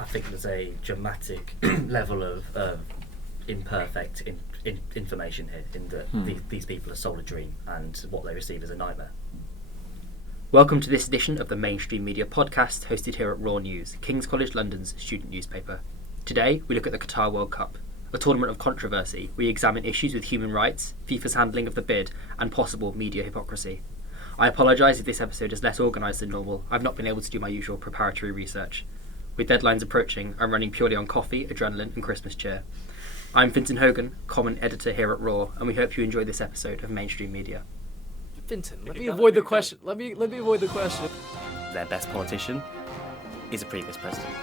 I think there's a dramatic level of imperfect information here in that these people are sold a dream and what they receive is a nightmare. Welcome to this edition of the Mainstream Media Podcast, hosted here at Raw News, King's College London's student newspaper. Today, we look at the Qatar World Cup, a tournament of controversy. We examine issues with human rights, FIFA's handling of the bid, and possible media hypocrisy. I apologise if this episode is less organised than normal. I've not been able to do my usual preparatory research. With deadlines approaching, I'm running purely on coffee, adrenaline, and Christmas cheer. I'm Fintan Hogan, comment editor here at Raw, and we hope you enjoy this episode of Mainstream Media. Fintan, let me avoid the question. Let me avoid the question. Their best politician is a previous president.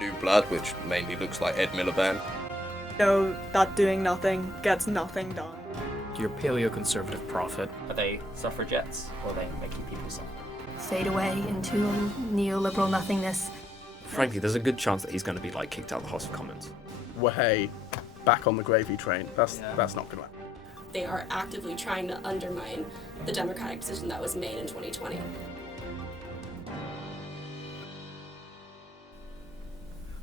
New blood, which mainly looks like Ed Miliband. Know that doing nothing gets nothing done. You're paleo-conservative prophet. Are they suffragettes, or are they making people suffer? Fade away into neoliberal nothingness. Frankly, there's a good chance that he's going to be kicked out of the House of Commons. Way back on the gravy train. That's not going to happen. They are actively trying to undermine the democratic decision that was made in 2020.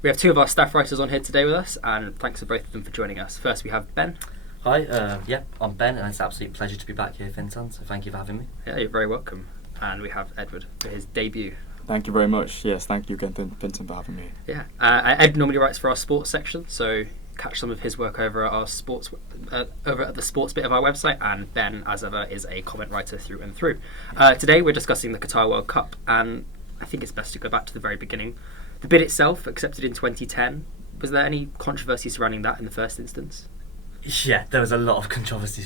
We have two of our staff writers on here today with us, and thanks to both of them for joining us. First, we have Ben. Hi, I'm Ben, and it's an absolute pleasure to be back here, Fintan, so thank you for having me. Yeah, you're very welcome. And we have Edward for his debut. Thank you very much. Yes, thank you again, Fintan, for having me. Yeah, Ed normally writes for our sports section, so catch some of his work over at our over at the sports bit of our website. And Ben, as ever, is a comment writer through and through. Today, we're discussing the Qatar World Cup, and I think it's best to go back to the very beginning. The bid itself, accepted in 2010, was there any controversy surrounding that in the first instance? Yeah, there was a lot of controversy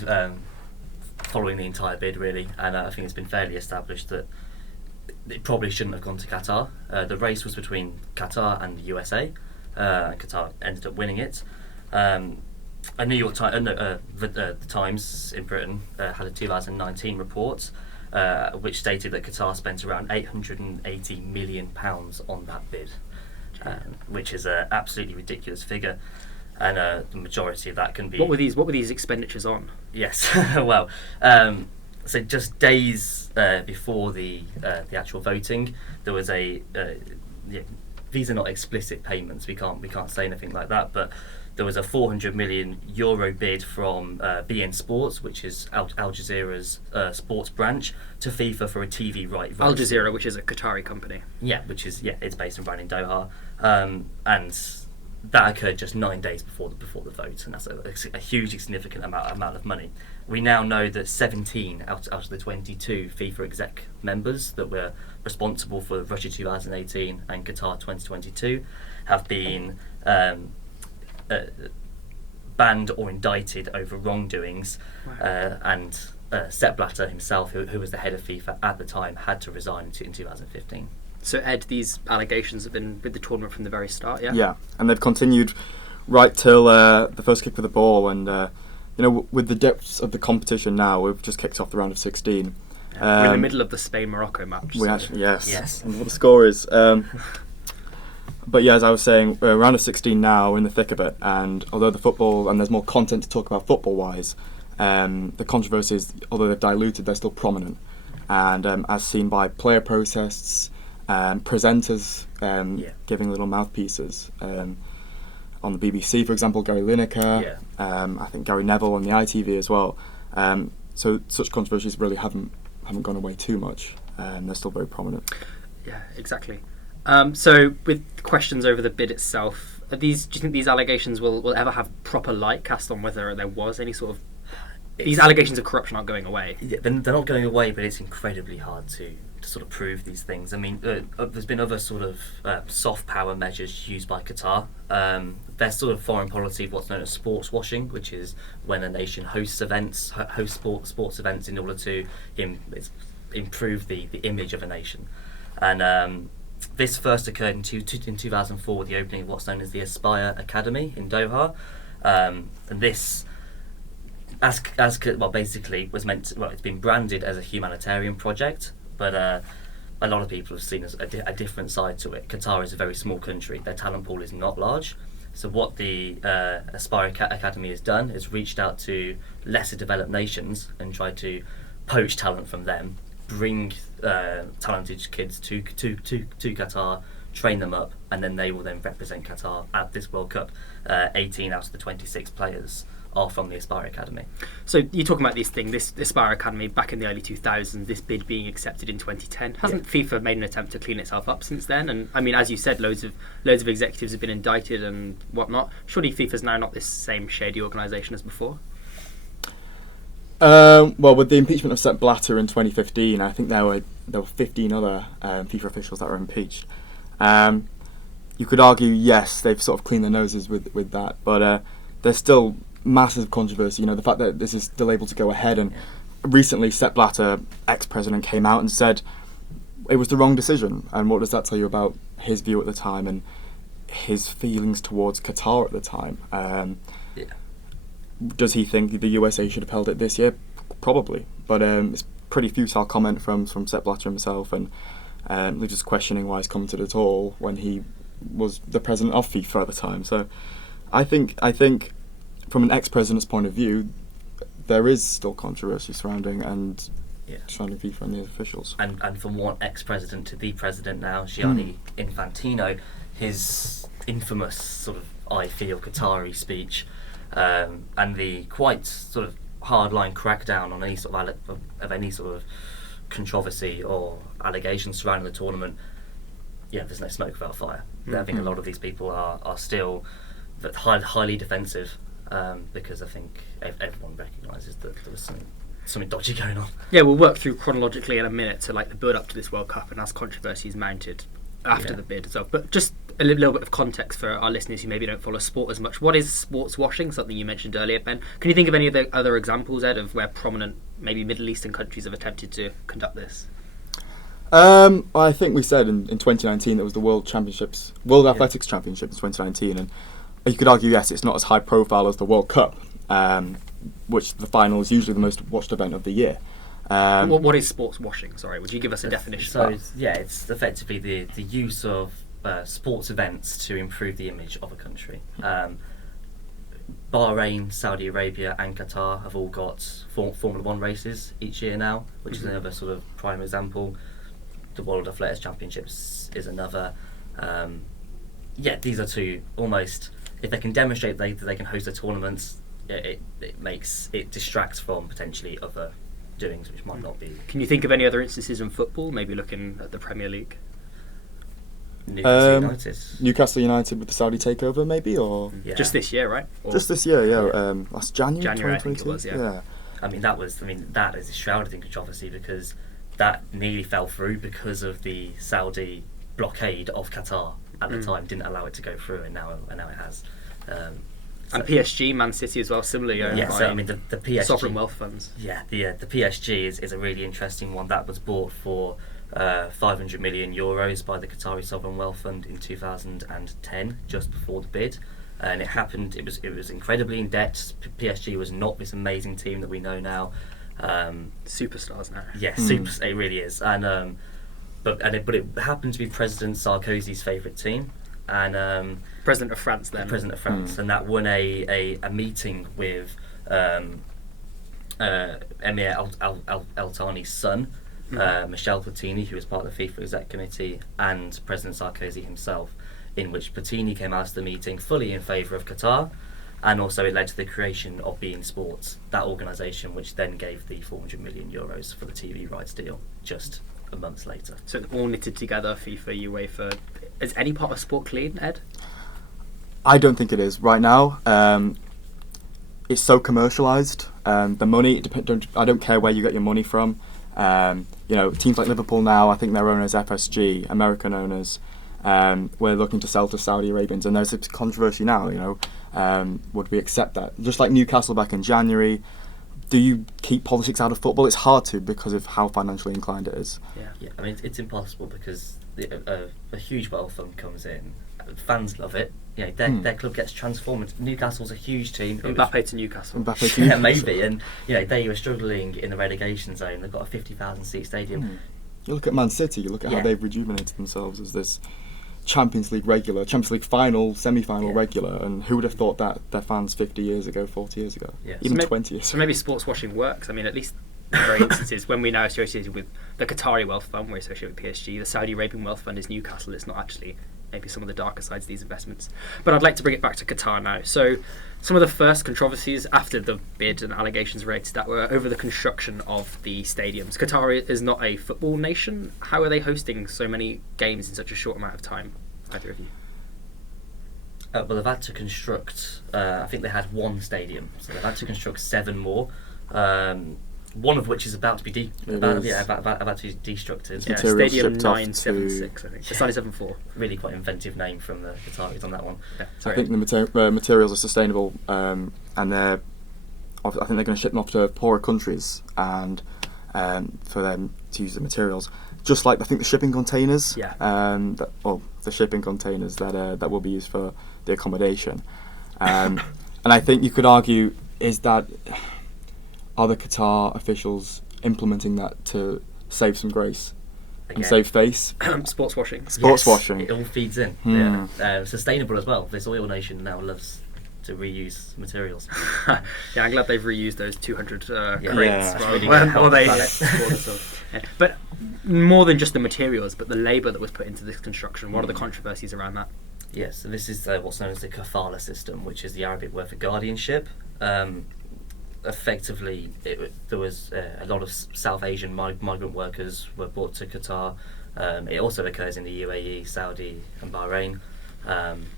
following the entire bid, really, and I think it's been fairly established that it probably shouldn't have gone to Qatar. The race was between Qatar and the USA, and Qatar ended up winning it. A New York Times, the Times in Britain had a 2019 report which stated that Qatar spent around £880 million on that bid, which is an absolutely ridiculous figure. And the majority of that can be... What were these expenditures on? Yes, well, so just days before the actual voting, there was these are not explicit payments. We can't say anything like that. But there was a €400 million bid from beIN Sports, which is Al Jazeera's sports branch, to FIFA for a TV right. Al Jazeera, which is a Qatari company. Yeah, it's based and run in Doha, and that occurred just 9 days before the vote, and that's a hugely significant amount of money. We now know that 17 out of the 22 FIFA exec members that were responsible for Russia 2018 and Qatar 2022 have been banned or indicted over wrongdoings. Wow. And Sepp Blatter himself, who was the head of FIFA at the time, had to resign in 2015. So Ed, these allegations have been with the tournament from the very start, yeah? Yeah, and they've continued right till the first kick of the ball, and with the depths of the competition now, we've just kicked off the round of 16. We're in the middle of the Spain-Morocco match. Yes. And what the score is. But yeah, as I was saying, round of 16 now, we're in the thick of it, and although the football, and there's more content to talk about football-wise, the controversies, although they're diluted, they're still prominent. And as seen by player protests, presenters giving little mouthpieces on the BBC, for example, Gary Lineker, I think Gary Neville on the ITV as well. So such controversies really haven't gone away too much. They're still very prominent. Yeah, exactly. So with questions over the bid itself, do you think these allegations will ever have proper light cast on whether there was any sort of... These allegations of corruption aren't going away. Yeah, they're not going away, but it's incredibly hard to sort of prove these things. I mean, there's been other sort of soft power measures used by Qatar. There's sort of foreign policy of what's known as sportswashing, which is when a nation hosts sports events in order to improve the image of a nation. And this first occurred in 2004 with the opening of what's known as the Aspire Academy in Doha. And this, basically was it's been branded as a humanitarian project, but a lot of people have seen as a different side to it. Qatar is a very small country. Their talent pool is not large. So what the Aspire Academy has done is reached out to lesser developed nations and tried to poach talent from them, bring talented kids to Qatar, train them up, and then they will then represent Qatar at this World Cup. 18 out of the 26 players are from the Aspire Academy. So you're talking about this Aspire Academy back in the early 2000s, this bid being accepted in 2010. Hasn't FIFA made an attempt to clean itself up since then? And I mean, as you said, loads of executives have been indicted and whatnot. Surely FIFA's now not this same shady organisation as before? Well, with the impeachment of Sepp Blatter in 2015, I think there were 15 other FIFA officials that were impeached. You could argue, yes, they've sort of cleaned their noses with that, but there's still massive controversy. You know, the fact that this is still able to go ahead, and recently Sepp Blatter, ex-president, came out and said it was the wrong decision. And what does that tell you about his view at the time and his feelings towards Qatar at the time? Does he think the USA should have held it this year? Probably, but it's pretty futile comment from Sepp Blatter himself, and we're just questioning why he's commented at all when he was the president of FIFA at the time. So I think from an ex-president's point of view, there is still controversy surrounding FIFA and the officials. And from one ex-president to the president now, Gianni Infantino, his infamous sort of "I feel Qatari" speech, and the quite sort of hardline crackdown on any sort of any sort of controversy or allegations surrounding the tournament. Yeah, there's no smoke without fire. I think a lot of these people are still highly defensive, because I think everyone recognises that there was something dodgy going on. Yeah, we'll work through chronologically in a minute to the build up to this World Cup and as controversies mounted after the bid as well. But just a little bit of context for our listeners who maybe don't follow sport as much. What is sports washing? Something you mentioned earlier, Ben. Can you think of any of the other examples, Ed, of where prominent, maybe Middle Eastern countries have attempted to conduct this? I think we said in 2019 there was the World Athletics Championships in 2019, and you could argue, yes, it's not as high profile as the World Cup, which the final is usually the most watched event of the year. What is sports washing? Sorry, would you give us a definition? So it's effectively the use of sports events to improve the image of a country. Bahrain, Saudi Arabia and Qatar have all got Formula 1 races each year now, which is another sort of prime example. The World Athletics Championships is another. These are two almost, if they can demonstrate that they can host a tournament, it distracts from potentially other doings which might not be. Can you think of any other instances in football, maybe looking at the Premier League? Newcastle United with the Saudi takeover, maybe, or just this year, right? Just this year, last January I think it was, yeah. That is shrouded in controversy because that nearly fell through because of the Saudi blockade of Qatar at the time. Didn't allow it to go through, and now it has. And PSG, Man City as well, similarly. The PSG sovereign wealth funds. Yeah, the PSG is a really interesting one. That was bought for €500 million by the Qatari Sovereign Wealth Fund in 2010, just before the bid. And it happened. It was incredibly in debt. PSG was not this amazing team that we know now. Superstars now. Yeah, it really is. And but it happened to be President Sarkozy's favourite team, and President of France then. President of France, and that won a meeting with Emir Al Thani's son, Michel Platini, who was part of the FIFA Exec Committee, and President Sarkozy himself, in which Platini came out of the meeting fully in favour of Qatar, and also it led to the creation of Bein Sports, that organisation which then gave the €400 million for the TV rights deal just a month later. So it's all knitted together, FIFA, UEFA. Is any part of sport clean, Ed? I don't think it is right now. It's so commercialised. The money, I don't care where you get your money from. Teams like Liverpool now, I think their owners, FSG, American owners, we're looking to sell to Saudi Arabians, and there's a controversy now. Would we accept that? Just like Newcastle back in January, do you keep politics out of football? It's hard to because of how financially inclined it is. Yeah. I mean, it's impossible because a huge wealth fund comes in. Fans love it. Their club gets transformed. Newcastle's a huge team. Mbappe to Newcastle. Yeah, maybe. And they were struggling in the relegation zone. They've got a 50,000 seat stadium. You look at Man City. You look at how they've rejuvenated themselves as this Champions League regular, Champions League final, semi-final regular, and who would have thought that their fans 50 years ago, 40 years ago, even 20 years ago. So maybe sports washing works. I mean, at least very instances. When we're now associated with the Qatari wealth fund, we're associated with PSG. The Saudi Arabian wealth fund is Newcastle. It's not actually maybe some of the darker sides of these investments. But I'd like to bring it back to Qatar now. So some of the first controversies after the bid and allegations related to that were over the construction of the stadiums. Qatar is not a football nation. How are they hosting so many games in such a short amount of time, either of you? Well, they've had to construct, I think they had one stadium, so they've had to construct 7 more. One of which is about to be about to be destructed. Yeah, Stadium 976, I think. It's 974. Really quite inventive name from the Qataris on that one. Yeah, I think the materials are sustainable, and I think they're going to ship them off to poorer countries, and for them to use the materials. Just like I think the shipping containers, the shipping containers that will be used for the accommodation, and I think you could argue are the Qatar officials implementing that to save some grace and save face? Sports washing. Sports washing. It all feeds in. Yeah. Sustainable as well. This oil nation now loves to reuse materials. Yeah, I'm glad they've reused those 200 crates. But more than just the materials, but the labour that was put into this construction. What are the controversies around that? Yes, so this is what's known as the kafala system, which is the Arabic word for guardianship. Effectively, there was a lot of South Asian migrant workers were brought to Qatar. It also occurs in the UAE, Saudi and Bahrain.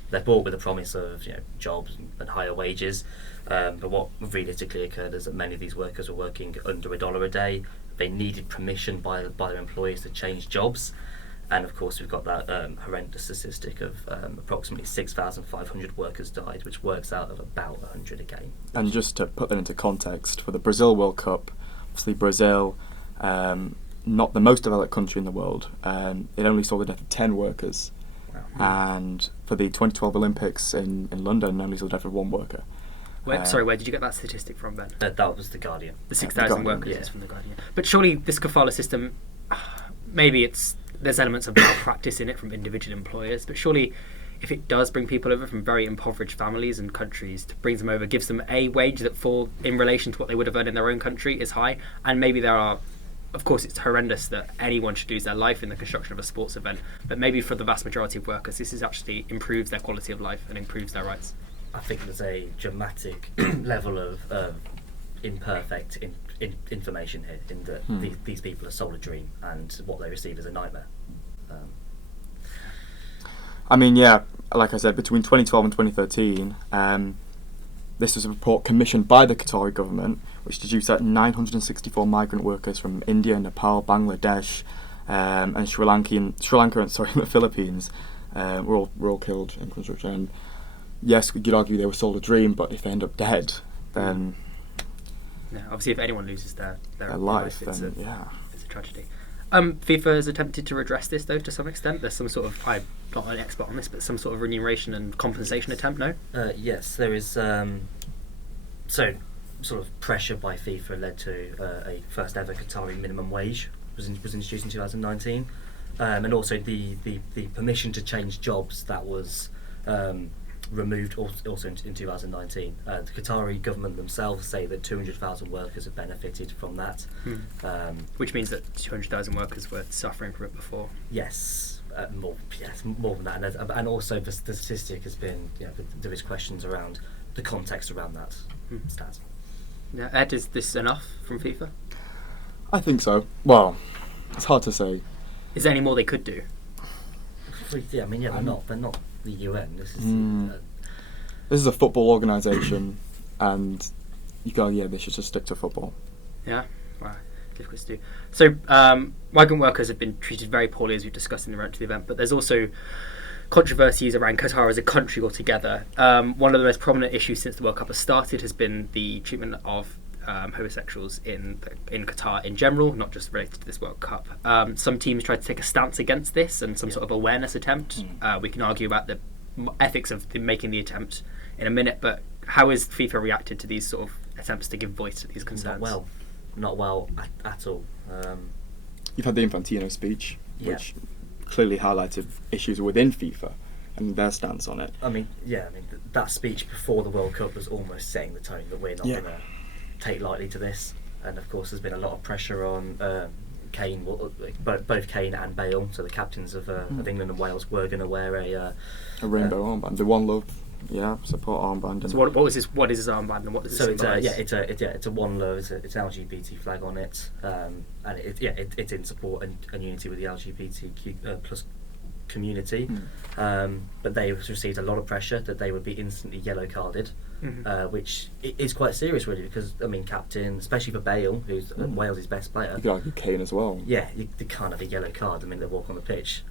They're brought with the promise of jobs and higher wages, but what realistically occurred is that many of these workers were working under $1 a day. They needed permission by their employers to change jobs, and of course we've got that horrendous statistic of approximately 6,500 workers died, which works out of about 100 a game. And just to put that into context, for the Brazil World Cup, obviously Brazil, not the most developed country in the world, it only saw the death of 10 workers. And for the 2012 Olympics in London, only saw the death of 1 worker. Where did you get that statistic from, Ben? That was The Guardian. The 6,000 workers is from The Guardian. But surely this kafala system, maybe there's elements of malpractice in it from individual employers, but surely if it does bring people over from very impoverished families and countries, brings them over, gives them a wage that in relation to what they would have earned in their own country is high, and maybe of course it's horrendous that anyone should lose their life in the construction of a sports event, but maybe for the vast majority of workers this actually improves their quality of life and improves their rights. I think there's a dramatic level of imperfect information here in that these people are sold a dream and what they receive is a nightmare. I mean, yeah, like I said, between 2012 and 2013, this was a report commissioned by the Qatari government, which deduced that 964 migrant workers from India, Nepal, Bangladesh, and Sri Lanka, and the Philippines were all killed in construction. And yes, we could argue they were sold a dream, but if they end up dead, then obviously, if anyone loses their life, it's then it's a tragedy. FIFA has attempted to redress this, though, to some extent. There's some sort of, I'm not an expert on this, but some sort of remuneration and compensation attempt, no? Yes, there is. So, sort of pressure by FIFA led to a first ever Qatari minimum wage was introduced in 2019, and also the permission to change jobs that was removed also in 2019. The Qatari government themselves say that 200,000 workers have benefited from that. Which means that 200,000 workers were suffering from it before. Yes, more than that. And also the statistic has been, there is questions around the context around that stat. Yeah, Ed, is this enough from FIFA? I think so. Well, it's hard to say. Is there any more they could do? Yeah, I mean, they're not the UN. This is a football organisation, and they should just stick to football. Yeah, right. Difficult to do. So, migrant workers have been treated very poorly, as we've discussed in the run to the event, but there's also controversies around Qatar as a country altogether. One of the most prominent issues since the World Cup has started has been the treatment of homosexuals in Qatar in general, not just related to this World Cup. Some teams tried to take a stance against this and some sort of awareness attempt. We can argue about the ethics of making the attempt in a minute, but how has FIFA reacted to these sort of attempts to give voice to these concerns? Not well at all. You've had the Infantino speech, which clearly highlighted issues within FIFA and their stance on it. That speech before the World Cup was almost setting the tone that we're not going to take lightly to this. and of course there's been a lot of pressure on Kane. Both Kane and Bale, so the captains of England and Wales, were going to wear a rainbow armband, the One Love, support armband. So what is his armband, and what does it symbolise? It's a One Love. It's an LGBT flag on it, and it's in support and unity with the LGBTQ plus community. But they received a lot of pressure that they would be instantly yellow carded, which is quite serious really, because I mean, captain, especially for Bale, who's Wales' best player. You could argue Kane as well. Yeah, they can't have a yellow card the minute they walk on the pitch.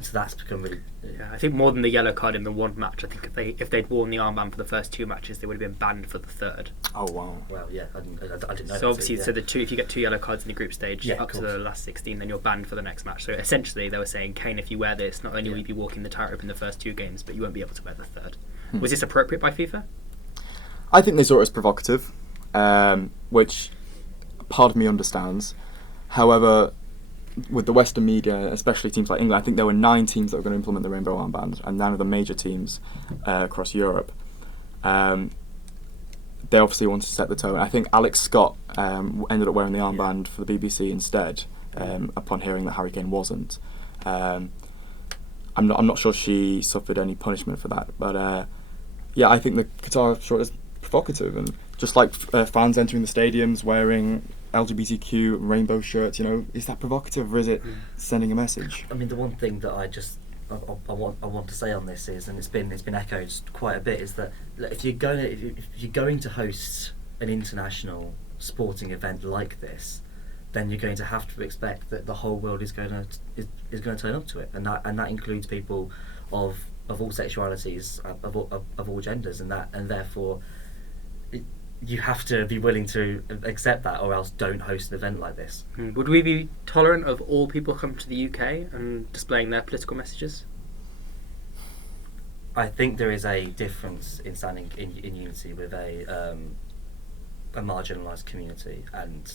So that's become really. Yeah, I think more than the yellow card in the one match. I think if they'd worn the armband for the first 2 matches, they would have been banned for the third. Oh wow! Well, yeah, I didn't know. So obviously, so if you get 2 yellow cards in the group stage up to the last 16, then you're banned for the next match. So essentially, they were saying, Kane, if you wear this, not only will you be walking the tightrope in the first 2 games, but you won't be able to wear the third. Was this appropriate by FIFA? I think they saw it as provocative, which part of me understands. However, with the Western media, especially teams like England, I think there were 9 teams that were going to implement the rainbow armband, and 9 of the major teams across Europe. They obviously wanted to set the tone. I think Alex Scott ended up wearing the armband for the BBC instead, upon hearing that Harry Kane wasn't. I'm not sure she suffered any punishment for that, but I think the Qatar short is provocative, and just like fans entering the stadiums wearing LGBTQ rainbow shirts, is that provocative, or is it sending a message? I mean, the one thing that I want to say on this is, and it's been echoed quite a bit, is that if you're going to host an international sporting event like this, then you're going to have to expect that the whole world is going to turn up to it, and that includes people of all sexualities, of all genders, and therefore. You have to be willing to accept that, or else don't host an event like this. Would we be tolerant of all people coming to the UK and displaying their political messages? I think there is a difference in standing in unity with a marginalised community, and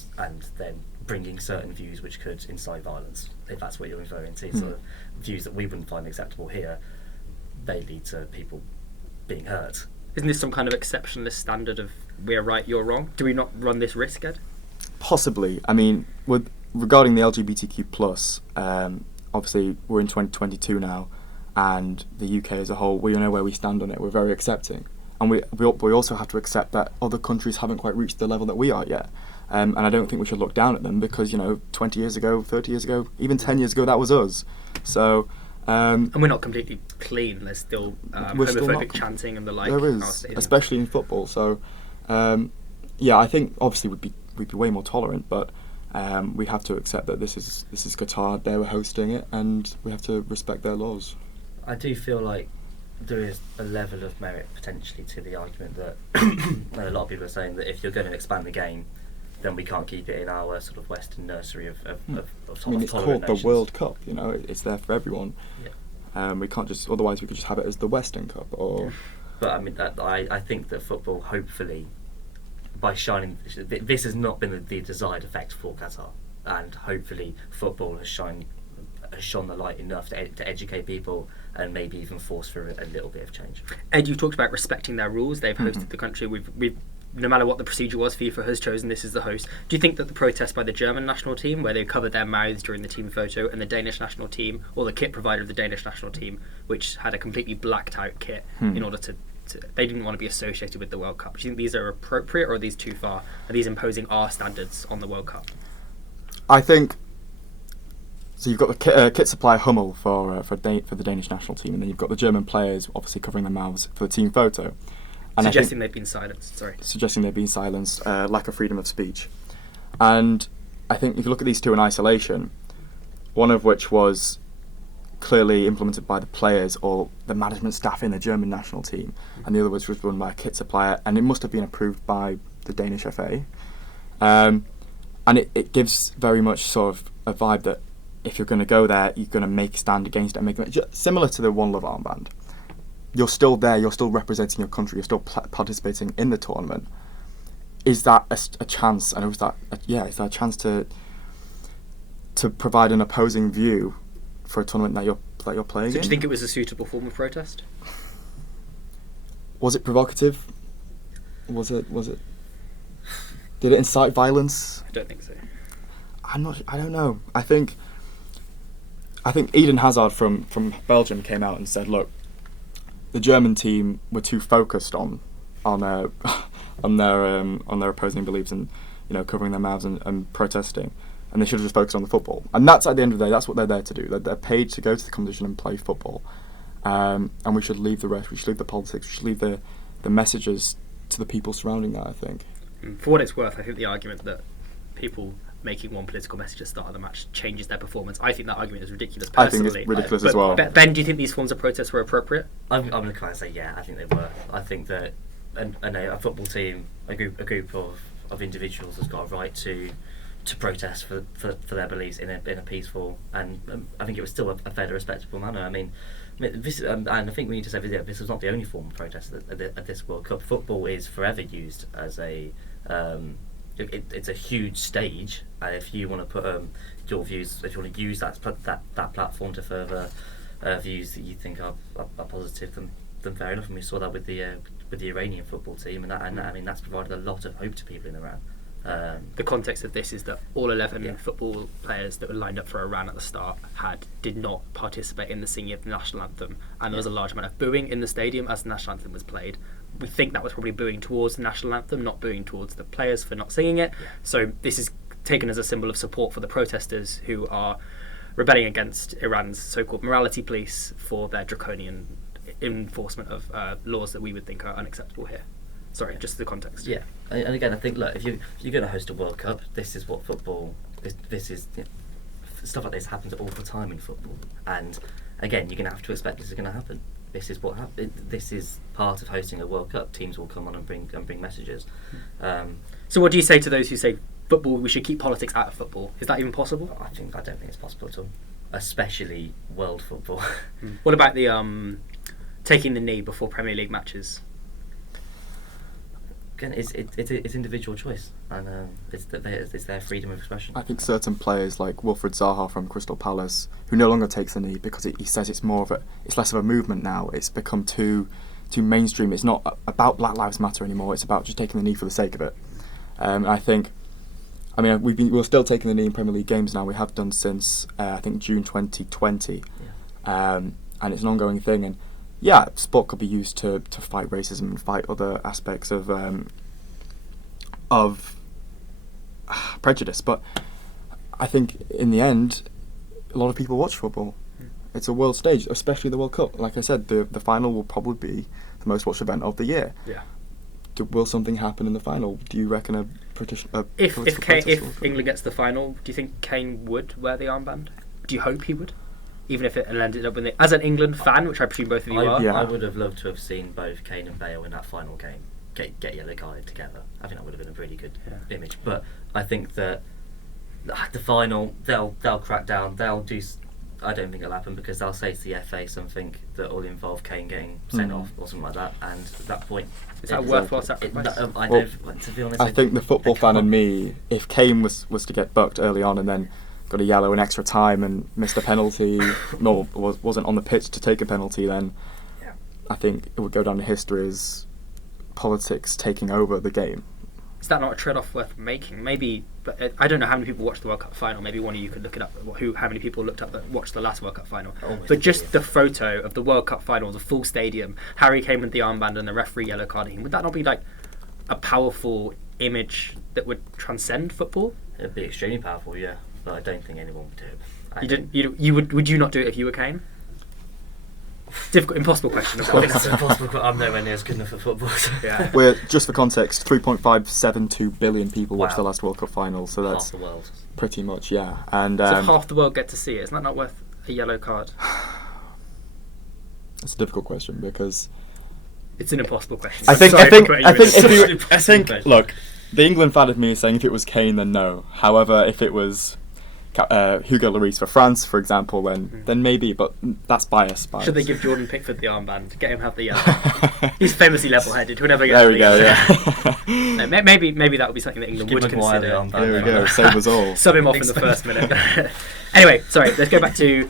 then bringing certain views which could incite violence, if that's what you're referring to. Sort of views that we wouldn't find acceptable here, they lead to people being hurt. Isn't this some kind of exceptionalist standard of we're right, you're wrong? Do we not run this risk, Ed? Possibly. I mean, regarding the LGBTQ plus, obviously we're in 2022 now, and the UK as a whole, we know where we stand on it. We're very accepting, and we also have to accept that other countries haven't quite reached the level that we are yet. And I don't think we should look down at them, because 20 years ago, 30 years ago, even 10 years ago, that was us. So. And we're not completely clean. There's still homophobic chanting and the like. There is, especially in football. So, I think obviously we'd be way more tolerant, but we have to accept that this is Qatar. They were hosting it, and we have to respect their laws. I do feel like there is a level of merit potentially to the argument that a lot of people are saying that if you're going to expand the game, then we can't keep it in our sort of Western nursery of I mean, it's called nations. The World Cup. It's there for everyone. Yeah. We can't just. Otherwise, we could just have it as the Western Cup. Or. But I mean, I think that football, hopefully, by shining, this has not been the desired effect for Qatar, and hopefully, football has shone the light enough to educate people and maybe even force for a little bit of change. Ed, you talked about respecting their rules. They've hosted the country. We've no matter what the procedure was, FIFA has chosen this as the host. Do you think that the protest by the German national team, where they covered their mouths during the team photo, and the Danish national team, or the kit provider of the Danish national team, which had a completely blacked out kit in order to they didn't want to be associated with the World Cup. Do you think these are appropriate, or are these too far? Are these imposing our standards on the World Cup? I think so. You've got the kit supplier Hummel for the Danish national team, and then you've got the German players obviously covering their mouths for the team photo. And suggesting they've been silenced. Suggesting they've been silenced, lack of freedom of speech. And I think if you look at these two in isolation, one of which was clearly implemented by the players or the management staff in the German national team, and the other was run by a kit supplier, and it must have been approved by the Danish FA. And it gives very much sort of a vibe that if you're going to go there, you're going to make a stand against it, and similar to the One Love armband. You're still there, you're still representing your country, you're still participating in the tournament. Is that a chance, and is that a chance to provide an opposing view for a tournament that you're playing in? So do you think it was a suitable form of protest? Was it provocative? Was it? Did it incite violence? I don't think so. I don't know. I think Eden Hazard from Belgium came out and said, look, the German team were too focused on their opposing beliefs and, you know, covering their mouths and protesting, and they should have just focused on the football. And that's, at the end of the day, that's what they're there to do. They're paid to go to the competition and play football, and we should leave the rest. We should leave the politics. We should leave the messages to the people surrounding that, I think. For what it's worth, I think the argument that people making one political message at the start of the match changes their performance, I think that argument is ridiculous personally. I think it's ridiculous as well. Ben, do you think these forms of protest were appropriate? I'm going to kind of say yeah, I think they were. I think that a football team, a group of individuals has got a right to protest for their beliefs in a peaceful, and I think it was still a fairly respectable manner. I mean, this, and I think we need to say this was not the only form of protest at this World Cup. Football is forever used as a it's a huge stage. If you want to put your views, if you want to use that platform to further views that you think are positive, then fair enough. And we saw that with the Iranian football team, and I mean that's provided a lot of hope to people in Iran. The context of this is that all 11 football players that were lined up for Iran at the start did not participate in the singing of the national anthem, and there was a large amount of booing in the stadium as the national anthem was played. We think that was probably booing towards the national anthem, not booing towards the players for not singing it. Yeah. So this is taken as a symbol of support for the protesters who are rebelling against Iran's so-called morality police for their draconian enforcement of laws that we would think are unacceptable here. Sorry, just the context. Yeah, and again, I think, look, if you're going to host a World Cup, this is what football. This is stuff like this happens all the time in football, and again, you're going to have to expect this is going to happen. This is what happens. This is part of hosting a World Cup. Teams will come on and bring messages. So, what do you say to those who say football? We should keep politics out of football. Is that even possible? I don't think it's possible at all, especially world football. What about the taking the knee before Premier League matches? Again, it's individual choice, and it's their freedom of expression. I think certain players like Wilfried Zaha from Crystal Palace, who no longer takes the knee because he says it's less of a movement now. It's become too mainstream. It's not about Black Lives Matter anymore. It's about just taking the knee for the sake of it. I think, we're still taking the knee in Premier League games now. We have done since I think June 2020, and it's an ongoing thing. And yeah, sport could be used to fight racism and fight other aspects of prejudice. But I think in the end, a lot of people watch football. It's a world stage, especially the World Cup. Like I said, the final will probably be the most watched event of the year. Yeah. Will something happen in the final? Do you reckon if England gets the final, do you think Kane would wear the armband? Do you hope he would? Even if it ended up with it. As an England fan, which I presume both of you are. I would have loved to have seen both Kane and Bale in that final game get yellow carded together. I think that would have been a really good image. But I think that the final, they'll crack down. They'll do. I don't think it'll happen because they'll say to the FA something that will involve Kane getting sent off or something like that. And at that point, is that a worthwhile sacrifice? To be honest, I think the football fan in me, if Kane was to get bucked early on and then got a yellow in extra time and missed a penalty, wasn't on the pitch to take a penalty, then I think it would go down in history as politics taking over the game. Is that not a trade-off worth making? Maybe, but I don't know how many people watched the World Cup final. Maybe one of you could look it up. How many people looked up that watched the last World Cup final? But just the photo of the World Cup final, the full stadium, Harry Kane with the armband and the referee yellow carding him. Would that not be like a powerful image that would transcend football? It'd be extremely powerful, yeah. But I don't think anyone would do it. Would you not do it if you were Kane? Difficult, impossible question, of course. That's impossible. I'm nowhere near as good enough at football. So. Yeah. We're just for context, 3.572 billion people watched the last World Cup final, so that's half the world. Pretty much, yeah. And so half the world get to see it. Isn't that not worth a yellow card? It's a difficult question because it's an impossible question. I think. Look, the England fan of me is saying if it was Kane, then no. However, if it was Hugo Lloris for France, for example, then maybe, but that's bias. Should they give Jordan Pickford the armband? Get him have the yellow. He's famously level-headed. Whenever there we go. No, maybe that would be something that England would consider. There we go. Same as all. Sub him off in the first minute. Anyway, sorry. Let's go back to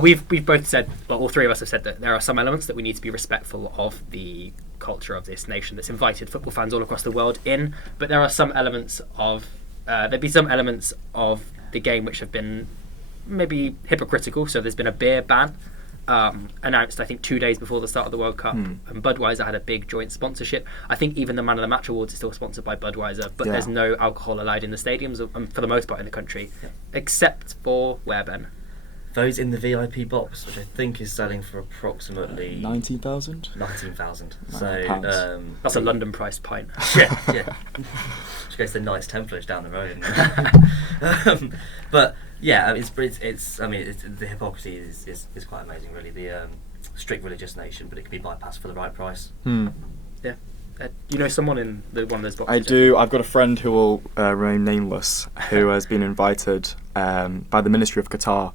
We've both said, well, all three of us have said that there are some elements that we need to be respectful of the culture of this nation that's invited football fans all across the world in, but there are some elements of there'd be some elements of the game which have been maybe hypocritical. So there's been a beer ban announced, I think, 2 days before the start of the World Cup, and Budweiser had a big joint sponsorship. I think even the Man of the Match Awards is still sponsored by Budweiser, but there's no alcohol allowed in the stadiums for the most part in the country, except for where, Ben? Those in the VIP box, which I think is selling for approximately 19,000. 19,000. So that's a London priced pint. yeah. Which goes to the Knights Templars down the road. But yeah, it's the hypocrisy is quite amazing, really. The strict religious nation, but it can be bypassed for the right price. Yeah. You know someone in one of those boxes? I do. I've got a friend who will remain nameless, who has been invited by the Ministry of Qatar.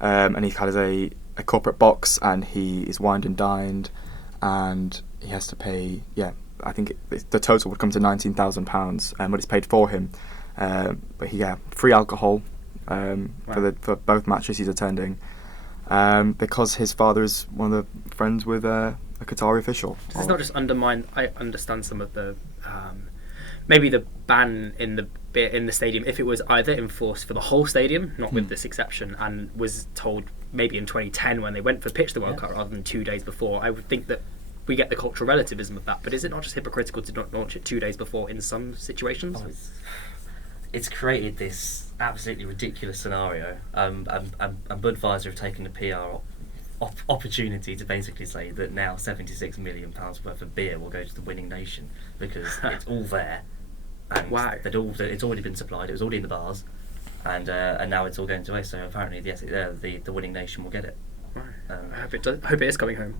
And he has a corporate box, and he is wined and dined, and he has to pay. Yeah, I think the total would come to £19,000, what it's paid for him. But free alcohol for both matches he's attending, because his father is one of the friends with a Qatari official. Does this not just undermine? I understand some of the maybe the ban in the stadium, if it was either enforced for the whole stadium, not with this exception, and was told maybe in 2010 when they went for pitch the World Cup rather than 2 days before, I would think that we get the cultural relativism of that. But is it not just hypocritical to not launch it 2 days before in some situations? It's created this absolutely ridiculous scenario, and Budweiser have taken the PR opportunity to basically say that now £76 million worth of beer will go to the winning nation because it's all there. And it's already been supplied. It was already in the bars, and now it's all going to waste. So apparently, yes, the winning nation will get it. I hope it is coming home.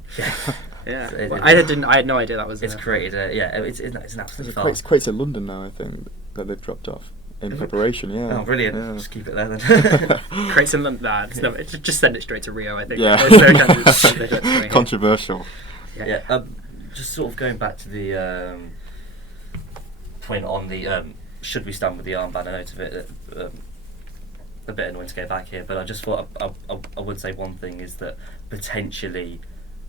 Yeah. So I had no idea that was. It's created. It's an absolute farce. It's crates in London now, I think, that they've dropped off in preparation. Yeah. Oh, brilliant! Yeah. Just keep it there then. Crates in London. Just send it straight to Rio. I think. Yeah. Controversial. Yeah. Just sort of going back to the point on the should we stand with the armband? I know it's a bit annoying to go back here, but I just thought I would say one thing is that potentially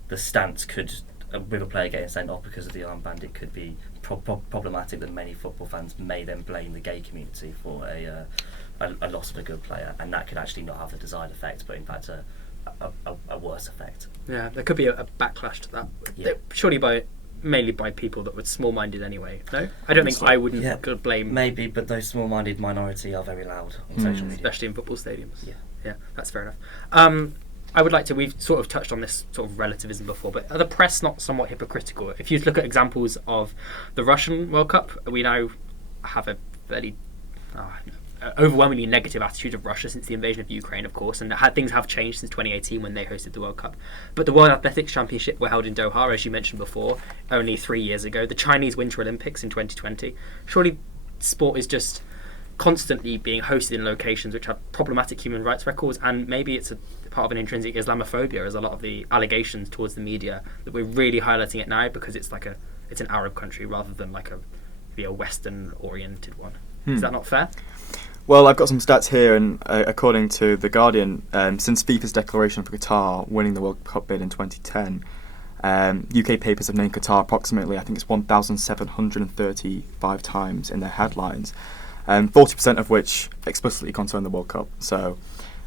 the stance could, with a player getting sent off because of the armband, it could be problematic that many football fans may then blame the gay community for a loss of a good player, and that could actually not have the desired effect, but in fact a worse effect. Yeah, there could be a backlash to that. Yeah. Surely mainly by people that were small-minded anyway. No, I don't think I wouldn't blame. Maybe, but those small-minded minority are very loud on social media, especially in football stadiums. Yeah, that's fair enough. I would like to. We've sort of touched on this sort of relativism before, but are the press not somewhat hypocritical? If you look at examples of the Russian World Cup, we now have a fairly overwhelmingly negative attitude of Russia since the invasion of Ukraine, of course, and things have changed since 2018 when they hosted the World Cup. But the World Athletics Championship were held in Doha, as you mentioned before, only 3 years ago. The Chinese Winter Olympics in 2020. Surely sport is just constantly being hosted in locations which have problematic human rights records, and maybe it's a part of an intrinsic Islamophobia, as a lot of the allegations towards the media, that we're really highlighting it now because it's it's an Arab country rather than a Western oriented one. Is that not fair? Well, I've got some stats here, and according to The Guardian, since FIFA's declaration for Qatar winning the World Cup bid in 2010, UK papers have named Qatar approximately, I think it's 1,735 times in their headlines, 40% of which explicitly concern the World Cup. So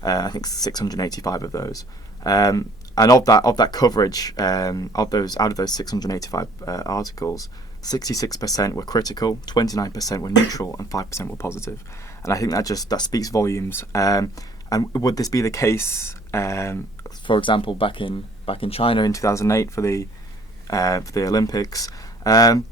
I think 685 of those. And of that coverage, out of those 685 articles, 66% were critical, 29% were neutral, and 5% were positive. And I think that speaks volumes. And would this be the case, for example, back in China in 2008 for the Olympics, and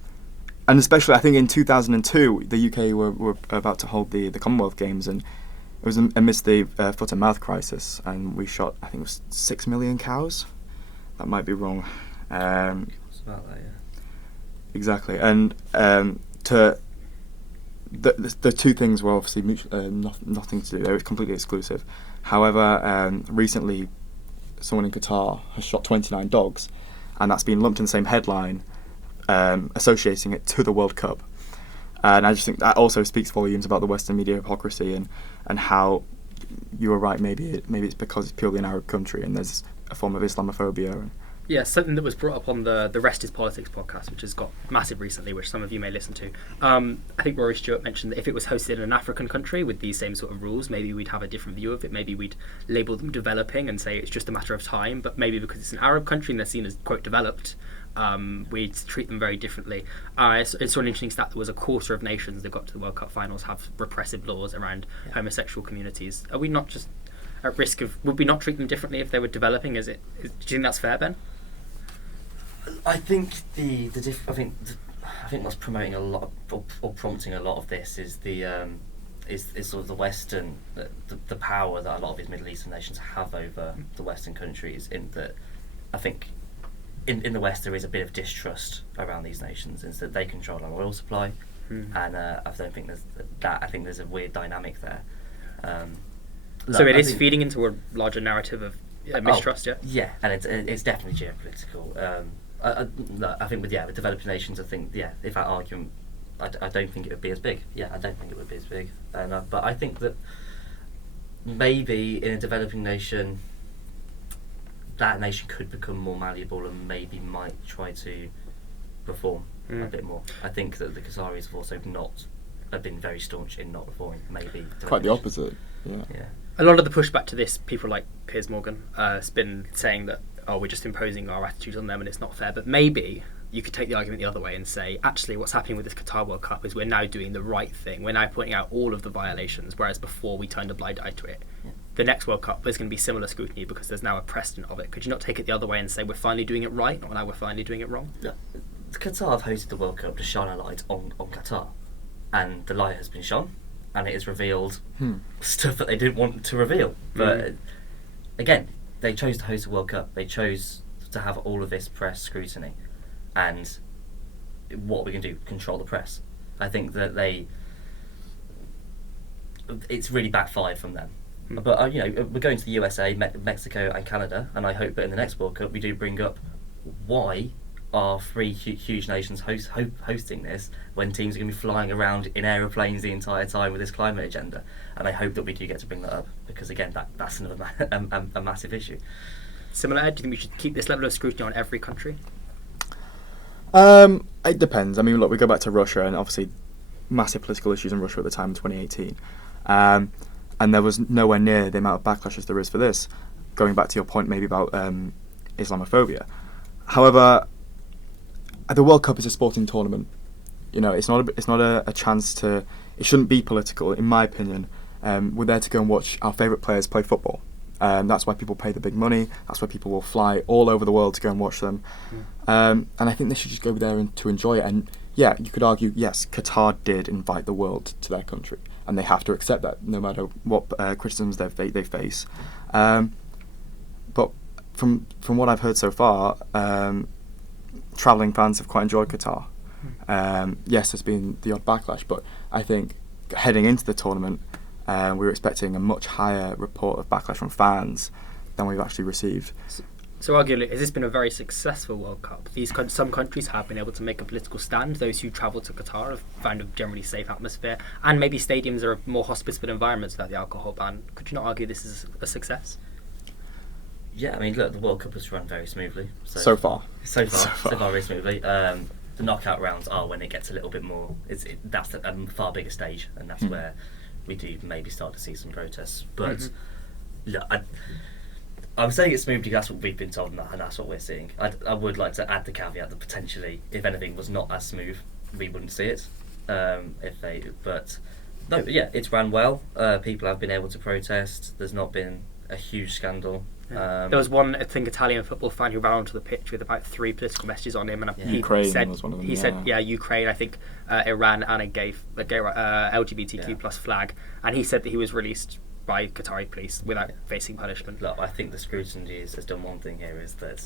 especially I think in 2002 the UK were about to hold the Commonwealth Games, and it was amidst the foot and mouth crisis, and we shot, I think it was 6 million cows. That might be wrong. It's about that, yeah. Exactly, and the two things were obviously nothing to do. They were completely exclusive. However, recently, someone in Qatar has shot 29 dogs, and that's been lumped in the same headline, associating it to the World Cup. And I just think that also speaks volumes about the Western media hypocrisy and how you were right. Maybe it's because it's purely an Arab country and there's a form of Islamophobia. And Yeah, something that was brought up on the Rest is Politics podcast, which has got massive recently, which some of you may listen to. I think Rory Stewart mentioned that if it was hosted in an African country with these same sort of rules, maybe we'd have a different view of it. Maybe we'd label them developing and say it's just a matter of time. But maybe because it's an Arab country and they're seen as, quote, developed, we'd treat them very differently. It's an interesting stat. There was a quarter of nations that got to the World Cup finals have repressive laws around homosexual communities. Are we not just at risk of... Would we not treat them differently if they were developing? Do you think that's fair, Ben? I think I think what's promoting a lot or prompting a lot of this is is sort of the Western the power that a lot of these Middle Eastern nations have over the Western countries. In that, I think in the West there is a bit of distrust around these nations, in that they control our oil supply, and I don't think there's that. I think there's a weird dynamic there. So it is feeding into a larger narrative of mistrust, yeah, and it's definitely geopolitical. I think with developing nations, I think if that argument, I don't think it would be as big. Yeah, I don't think it would be as big. But I think that maybe in a developing nation, that nation could become more malleable and maybe might try to reform a bit more. I think that the Qataris have also have been very staunch in not reforming. Maybe quite the opposite. Yeah. A lot of the pushback to this, people like Piers Morgan, has been saying that, we're just imposing our attitudes on them and it's not fair. But maybe you could take the argument the other way and say, actually, what's happening with this Qatar World Cup is we're now doing the right thing. We're now pointing out all of the violations, whereas before we turned a blind eye to it. Yeah. The next World Cup, there's going to be similar scrutiny because there's now a precedent of it. Could you not take it the other way and say we're finally doing it right, or now we're finally doing it wrong? Yeah. Qatar have hosted the World Cup to shine a light on Qatar, and the light has been shone, and it has revealed stuff that they didn't want to reveal. But again, they chose to host a World Cup. They chose to have all of this press scrutiny, and what we can do, control the press. I think that it's really backfired from them. But we're going to the USA, Mexico, and Canada, and I hope that in the next World Cup we do bring up why are three huge nations hosting this when teams are going to be flying around in aeroplanes the entire time with this climate agenda. And I hope that we do get to bring that up, because again, that's another a massive issue. Similar, Ed, do you think we should keep this level of scrutiny on every country? It depends. I mean, look, we go back to Russia, and obviously massive political issues in Russia at the time in 2018. And there was nowhere near the amount of backlash as there is for this, going back to your point maybe about Islamophobia. However, the World Cup is a sporting tournament. It's not a chance to... It shouldn't be political, in my opinion. We're there to go and watch our favourite players play football. That's why people pay the big money. That's why people will fly all over the world to go and watch them. And I think they should just go there to enjoy it. And yeah, you could argue, yes, Qatar did invite the world to their country, and they have to accept that, no matter what criticisms they face. But from what I've heard so far, travelling fans have quite enjoyed Qatar. Yes, there's been the odd backlash, but I think heading into the tournament, we were expecting a much higher report of backlash from fans than we've actually received. So arguably, has this been a very successful World Cup? Some countries have been able to make a political stand. Those who travel to Qatar have found a generally safe atmosphere, and maybe stadiums are more hospitable environments without the alcohol ban. Could you not argue this is a success? Yeah, I mean, look, the World Cup has run very smoothly. So far, very smoothly. The knockout rounds are when it gets a little bit more... That's a far bigger stage, and that's where we do maybe start to see some protests. But look, I'm saying it's smoothly, that's what we've been told, and that's what we're seeing. I would like to add the caveat that potentially, if anything was not as smooth, we wouldn't see it. But it's ran well. People have been able to protest. There's not been a huge scandal. There was one, I think, Italian football fan who ran onto the pitch with about 3 political messages on him, and Ukraine was one of them. He said, Ukraine, I think, Iran, and a gay LGBTQ plus flag, and he said that he was released by Qatari police without facing punishment. Look, I think the scrutiny has done one thing here, is that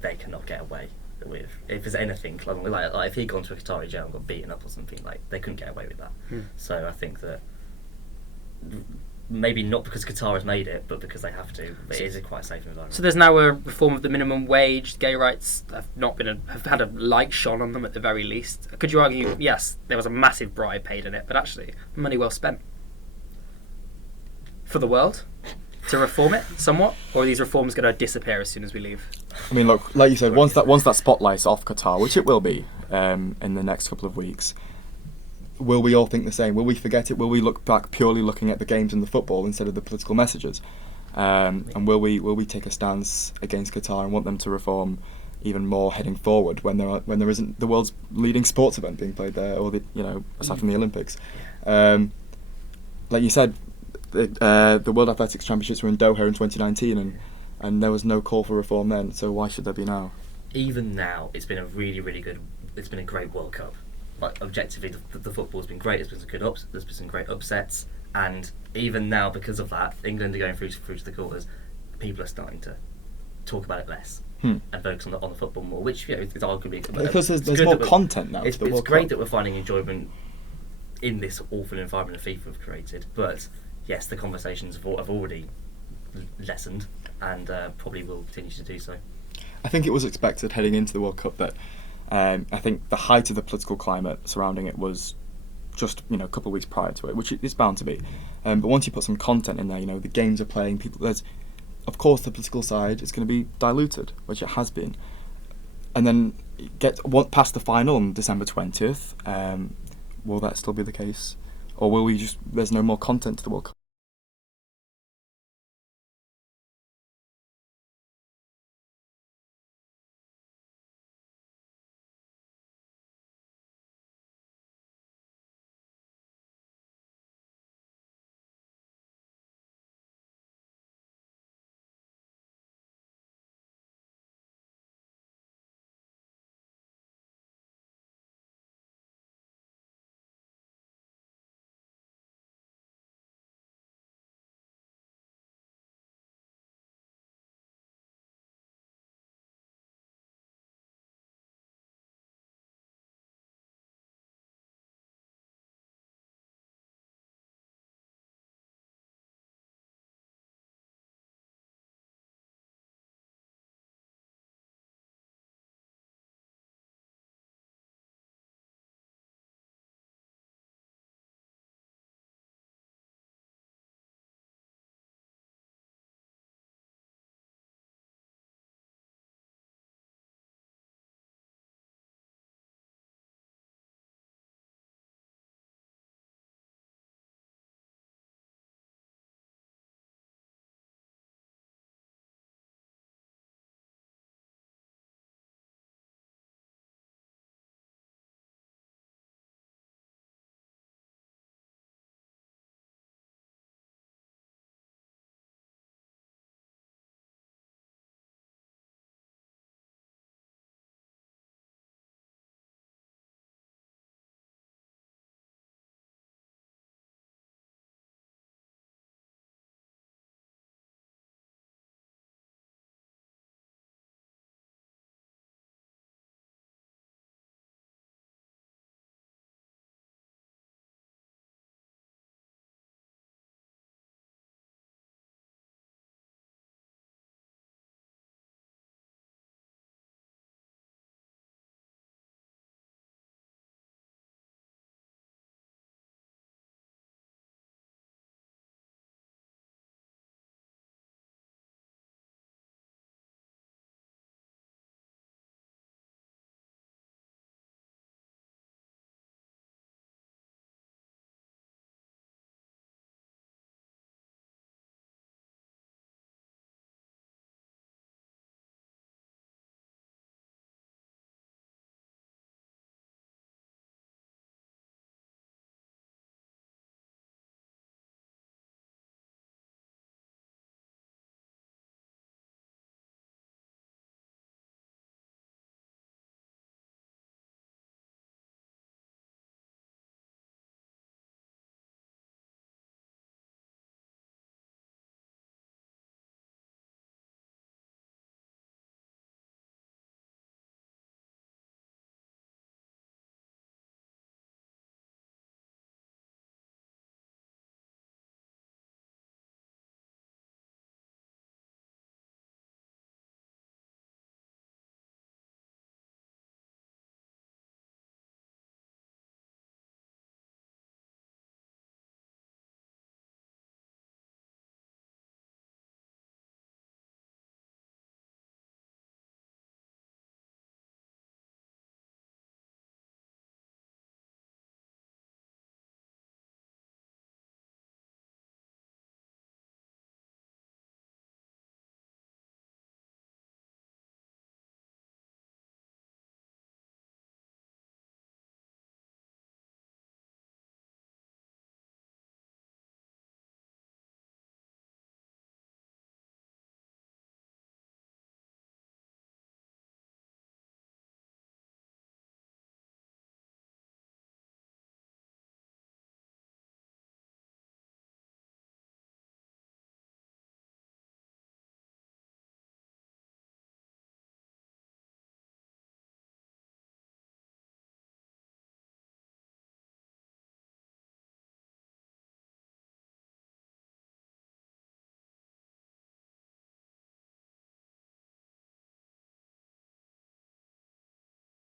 they cannot get away with, if there's anything like if he'd gone to a Qatari jail and got beaten up or something, like, they couldn't get away with that. So I think that maybe not because Qatar has made it, but because they have to, it is a quite safe environment. So there's now a reform of the minimum wage. Gay rights have had a light shone on them at the very least. Could you argue, yes, there was a massive bribe paid in it, but actually money well spent? for the world to reform it somewhat, or are these reforms going to disappear as soon as we leave? I mean, look, like you said, once that spotlight's off Qatar, which it will be in the next couple of weeks, will we all think the same? Will we forget it? Will we look back purely looking at the games and the football instead of the political messages? And will we take a stance against Qatar and want them to reform even more heading forward when there isn't the world's leading sports event being played there, or aside from the Olympics? Like you said, the World Athletics Championships were in Doha in 2019, and there was no call for reform then. So why should there be now? Even now, it's been a really, really good. It's been a great World Cup. Like objectively, the football's been great. There's been some great upsets, and even now, because of that, England are going through to the quarters. People are starting to talk about it less and focus on the football more, which is arguably because there's more content now. It's great that we're finding enjoyment in this awful environment that FIFA have created, but yes, the conversations have already lessened and probably will continue to do so. I think it was expected heading into the World Cup that I think the height of the political climate surrounding it was just a couple of weeks prior to it, which it's bound to be. But once you put some content in there, the games are playing, there's of course the political side is going to be diluted, which it has been, and then get past the final on December 20th. Will that still be the case, or will we there's no more content to the World Cup?